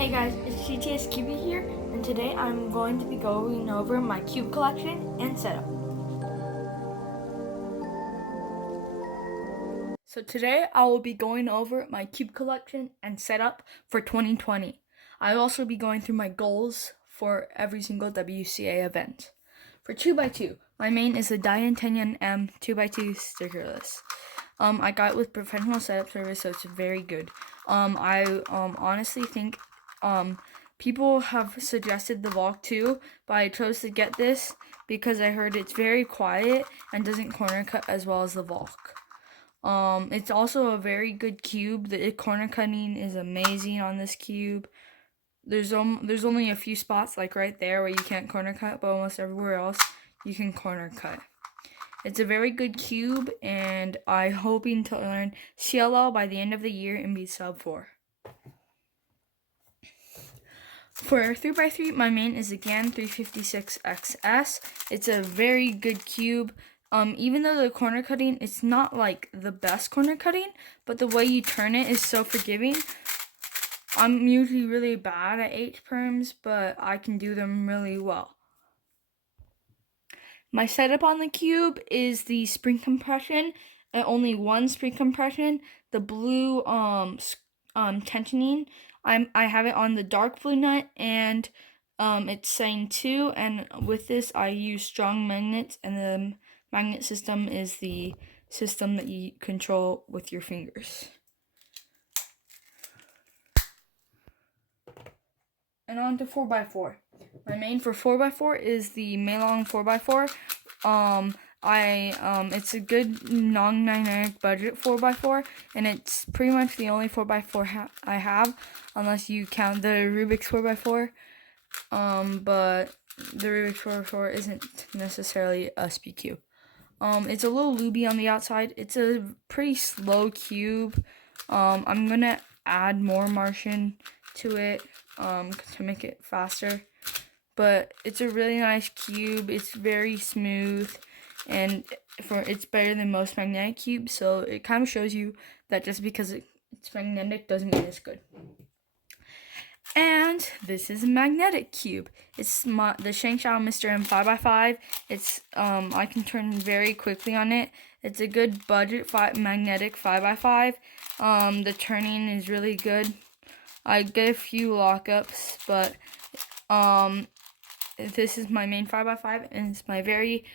Hey guys, it's GTS Cubey here, and today I'm going to be going over my cube collection and setup. So today I will be going over my cube collection and setup for 2020. I'll also be going through my goals for every single WCA event. For 2x2, my main is the Dian Tenyan M 2x2 stickerless. I got it with professional setup service, so it's very good. I honestly think people have suggested the Volk 2, but I chose to get this because I heard it's very quiet and doesn't corner cut as well as the Volk. It's also a very good cube. The corner cutting is amazing on this cube. There's only a few spots, like right there, where you can't corner cut, but almost everywhere else you can corner cut. It's a very good cube, and I'm hoping to learn CLL by the end of the year and be sub 4. For 3x3, my main is again 356XS. It's a very good cube. Even though the corner cutting, it's not like the best corner cutting, but the way you turn it is so forgiving. I'm usually really bad at H-perms, but I can do them really well. My setup on the cube is the spring compression, and only one spring compression, the blue tensioning. I have it on the dark blue nut, and it's saying 2, and with this I use strong magnets, and the magnet system is the system that you control with your fingers. And on to 4x4. My main for 4x4 is the Meilong 4x4. It's a good non-magnetic budget 4x4, and it's pretty much the only 4x4 I have, unless you count the Rubik's 4x4. But the Rubik's 4x4 isn't necessarily a Speedcube. It's a little looby on the outside. It's a pretty slow cube. I'm gonna add more Martian to it to make it faster. But it's a really nice cube. It's very smooth, and it's better than most magnetic cubes. So it kind of shows you that just because it's magnetic doesn't mean it's good. And this is a magnetic cube. It's the Shangshao Mr. M 5x5. It's I can turn very quickly on it. It's a good budget magnetic 5x5. The turning is really good. I get a few lockups, but this is my main 5x5, and it's my very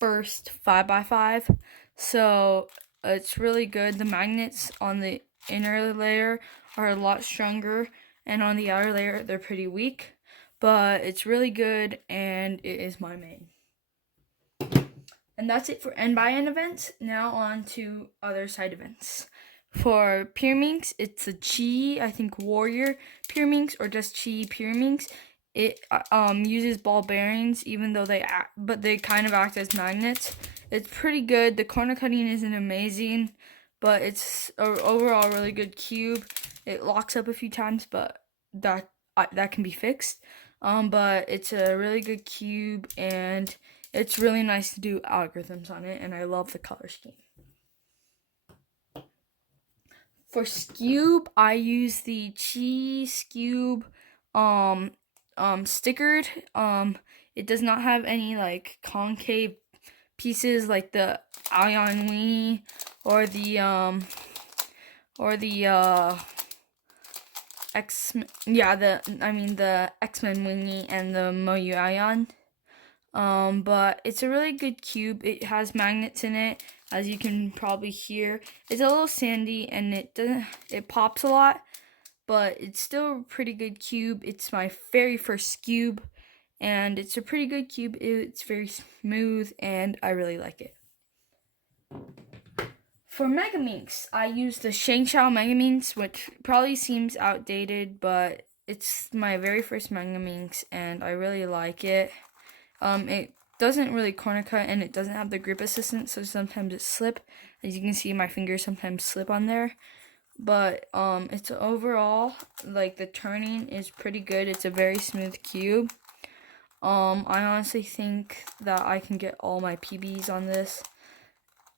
first 5x5. So it's really good. The magnets on the inner layer are a lot stronger, and on the outer layer they're pretty weak, but it's really good, and it is my main. And that's it for end by end events. Now on to other side events. For Pyraminx, it's a Chi, I think Warrior Pyraminx, or just Chi Pyraminx. It uses ball bearings, even though they kind of act as magnets. It's pretty good. The corner cutting isn't amazing, but it's an overall really good cube. It locks up a few times, but that can be fixed. But it's a really good cube, and it's really nice to do algorithms on it, and I love the color scheme. For Scube, I use the Chi Scube stickered. It does not have any like concave pieces like the Ion Weenie or the X-Men Weenie and the Moyu Ion. But it's a really good cube. It has magnets in it, as you can probably hear. It's a little sandy, and it pops a lot, but it's still a pretty good cube. It's my very first cube, and it's a pretty good cube. It's very smooth, and I really like it. For Megaminx, I use the Shangshao Megaminx, which probably seems outdated, but it's my very first Megaminx, and I really like it. It doesn't really corner cut, and it doesn't have the grip assistance, so sometimes it slip. As you can see, my fingers sometimes slip on there. But it's overall, like, the turning is pretty good. It's a very smooth cube. I honestly think that I can get all my PBs on this.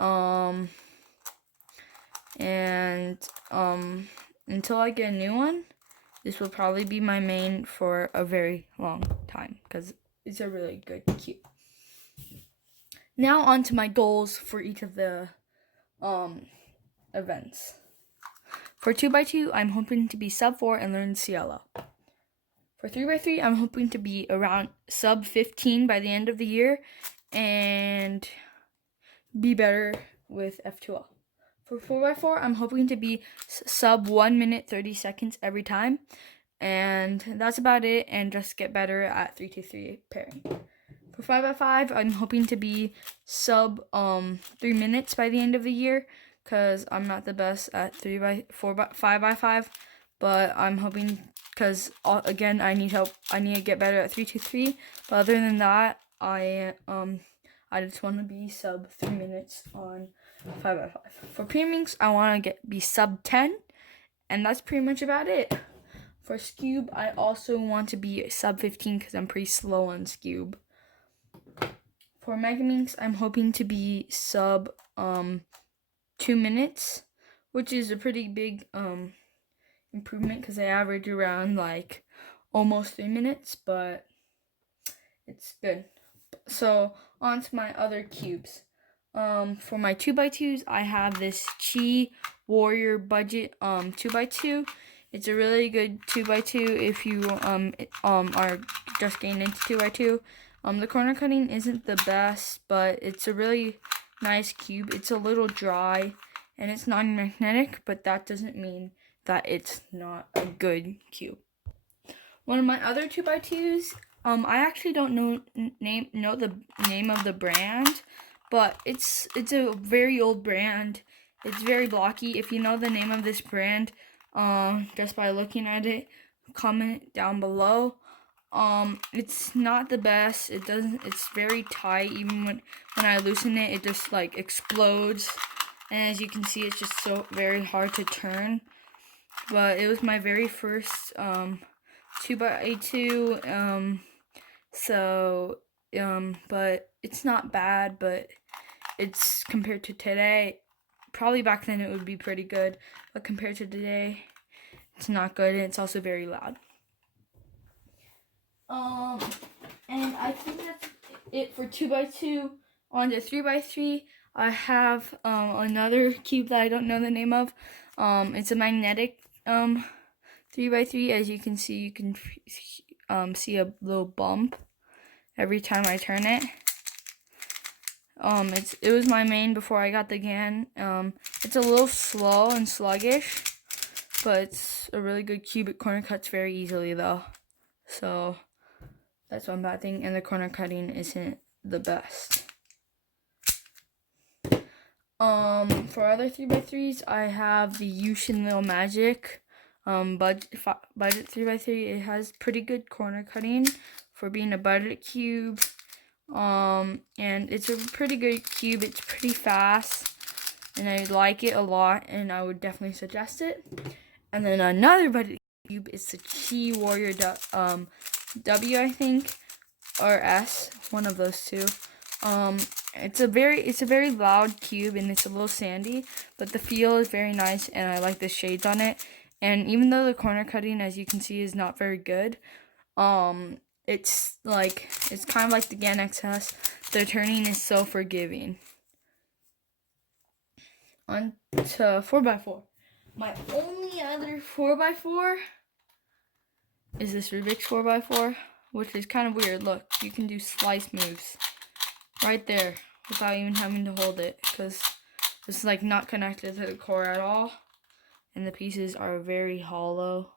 And until I get a new one, This will probably be my main for a very long time because it's a really good cube. Now on to my goals for each of the events. For 2x2, I'm hoping to be sub 4 and learn CLO. For 3x3, I'm hoping to be around sub 15 by the end of the year and be better with F2L. For 4x4, I'm hoping to be sub 1 minute 30 seconds every time. And that's about it, and just get better at 3-2-3 pairing. For 5x5, I'm hoping to be sub 3 minutes by the end of the year, because I'm not the best at 5x5, but I'm hoping, because again, I need help. I need to get better at 3-2-3. But other than that, I just want to be sub 3 minutes on 5x5. For premiums, I want to be sub 10, and that's pretty much about it. For Scube, I also want to be sub 15 because I'm pretty slow on Scube. For Megaminx, I'm hoping to be sub 2 minutes, which is a pretty big improvement because I average around like almost 3 minutes, but it's good. So on to my other cubes. For my 2x2s, I have this Chi Warrior Budget 2x2. It's a really good 2x2 if you are just getting into 2x2. The corner cutting isn't the best, but it's a really nice cube. It's a little dry and it's non-magnetic, but that doesn't mean that it's not a good cube. One of my other 2x2s, I actually don't know the name of the brand, but it's a very old brand. It's very blocky. If you know the name of this brand, just by looking at it, comment down below. It's not the best. It's very tight. Even when I loosen it, it just like explodes. And as you can see, it's just so very hard to turn. But it was my very first 2x2. But it's not bad, but it's compared to today, probably back then it would be pretty good, but compared to today, it's not good, and it's also very loud. And I think that's it for 2x2. On to 3x3, I have another cube that I don't know the name of. It's a magnetic 3x3. As you can see, see a little bump every time I turn it. It was my main before I got the GAN. It's a little slow and sluggish, but it's a really good cube. It corner cuts very easily though, so that's one bad thing. And the corner cutting isn't the best. For other 3x3s, I have the Yushin Little Magic budget 3x3. It has pretty good corner cutting for being a budget cube. And it's a pretty good cube. It's pretty fast, and I like it a lot, and I would definitely suggest it. And then another budget cube is the Chi Warrior W, I think, or S, one of those two. It's a very loud cube, and it's a little sandy, but the feel is very nice, and I like the shades on it. And even though the corner cutting, as you can see, is not very good, it's kind of like the GAN XS. The turning is so forgiving. On to 4x4. My only other 4x4 is this Rubik's 4x4, which is kind of weird. Look, you can do slice moves right there without even having to hold it, because it's like not connected to the core at all, and the pieces are very hollow.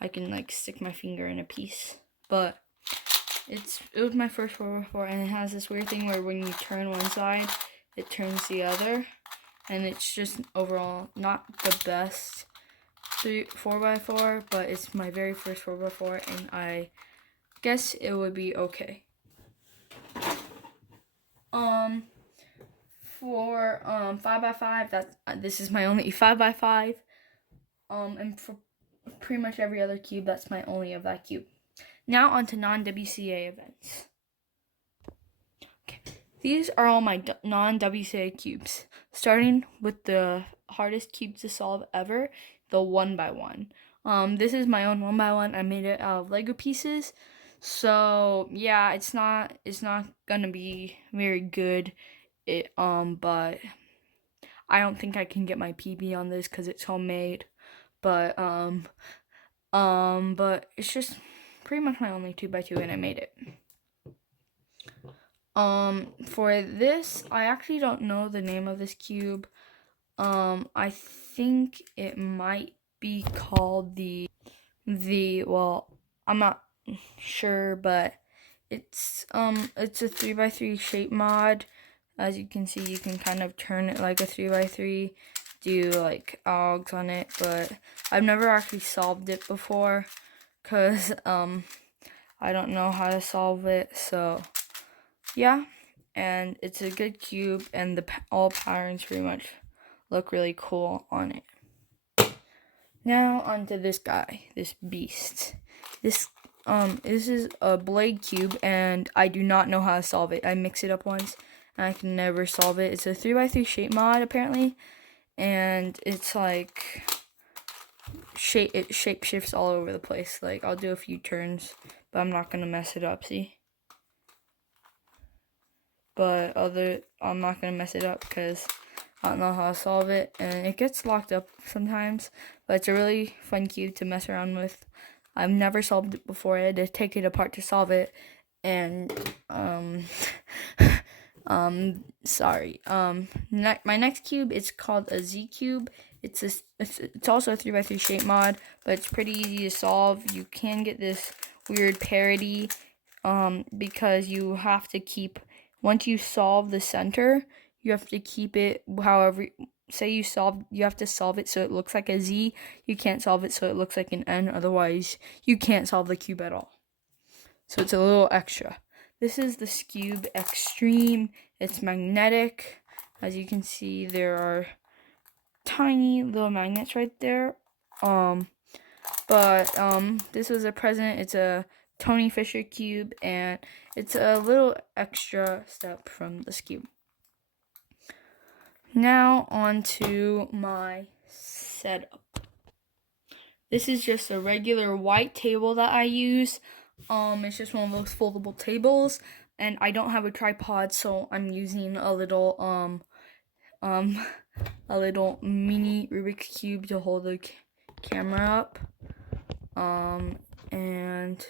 I can like stick my finger in a piece. But it was my first 4x4, and it has this weird thing where when you turn one side, it turns the other, and it's just overall not the best 4x4, but it's my very first 4x4, and I guess it would be okay. For 5x5, this is my only 5x5, and for pretty much every other cube, that's my only of that cube. Now on to non-WCA events. Okay. These are all my non-WCA cubes, starting with the hardest cube to solve ever, the 1x1. This is my own 1x1. I made it out of Lego pieces. So yeah, it's not gonna be very good. But I don't think I can get my PB on this because it's homemade. But but it's just pretty much my only 2x2, and I made it. For this, I actually don't know the name of this cube. I think it might be called well, I'm not sure, but it's a 3x3 shape mod. As you can see, you can kind of turn it like a 3x3, do like algs on it, but I've never actually solved it before, cause I don't know how to solve it. So yeah, and it's a good cube, and all patterns pretty much look really cool on it. Now onto this guy, this beast. This is a blade cube, and I do not know how to solve it. I mixed it up once, and I can never solve it. It's a 3x3 shape mod apparently, and it's like it shape shifts all over the place. Like, I'll do a few turns, but I'm not gonna mess it up. See? But I'm not gonna mess it up because I don't know how to solve it, and it gets locked up sometimes. But it's a really fun cube to mess around with. I've never solved it before. I had to take it apart to solve it, and sorry. My next cube, it's called a Z cube. It's also a 3x3 shape mod, but it's pretty easy to solve. You can get this weird parity, because you have to keep, once you solve the center, you have to keep it however, say you have to solve it so it looks like a Z. You can't solve it so it looks like an N, otherwise you can't solve the cube at all. So it's a little extra. This is the Cube Extreme. It's magnetic. As you can see, there are tiny little magnets right there. This was a present. It's a Tony Fisher cube, and it's a little extra step from this cube. Now on to my setup. This is just a regular white table that I use. It's just one of those foldable tables, and I don't have a tripod, so I'm using a little mini Rubik's Cube to hold the camera up. And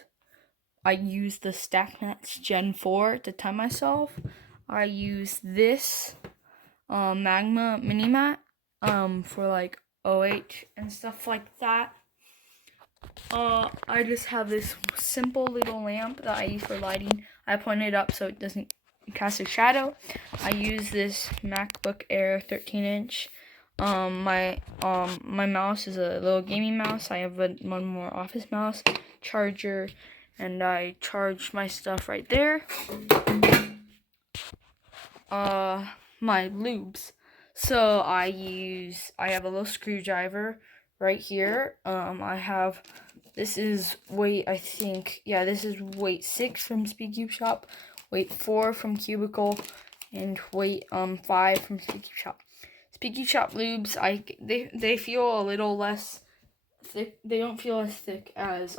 I use the StackMats Gen 4 to time myself. I use this Magma mini mat for like OH and stuff like that. I just have this simple little lamp that I use for lighting. I point it up so it doesn't cast a shadow. I use this MacBook Air 13-inch. My mouse is a little gaming mouse. I have one more office mouse, charger, and I charge my stuff right there. My lubes. So I have a little screwdriver right here. This is weight, I think, yeah, this is weight 6 from Speedcube Shop, weight 4 from Cubicle, and weight 5 from Speedcube Shop. Speedcube Shop lubes, they feel a little less thick. They don't feel as thick as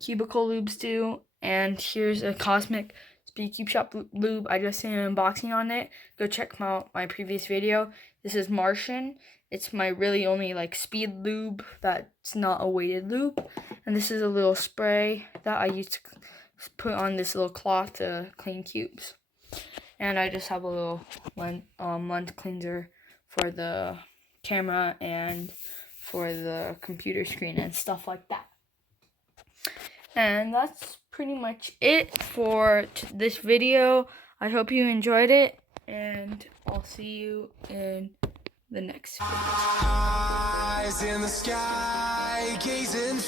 Cubicle lubes do. And here's a Cosmic Speedcube Shop lube. I just did an unboxing on it. Go check out my previous video. This is Martian. It's my really only like speed lube that's not a weighted lube. And this is a little spray that I used to put on this little cloth to clean cubes. And I just have a little lens cleanser for the camera and for the computer screen and stuff like that. And that's pretty much it for this video. I hope you enjoyed it, and I'll see you in the next video. Eyes in the sky, gazing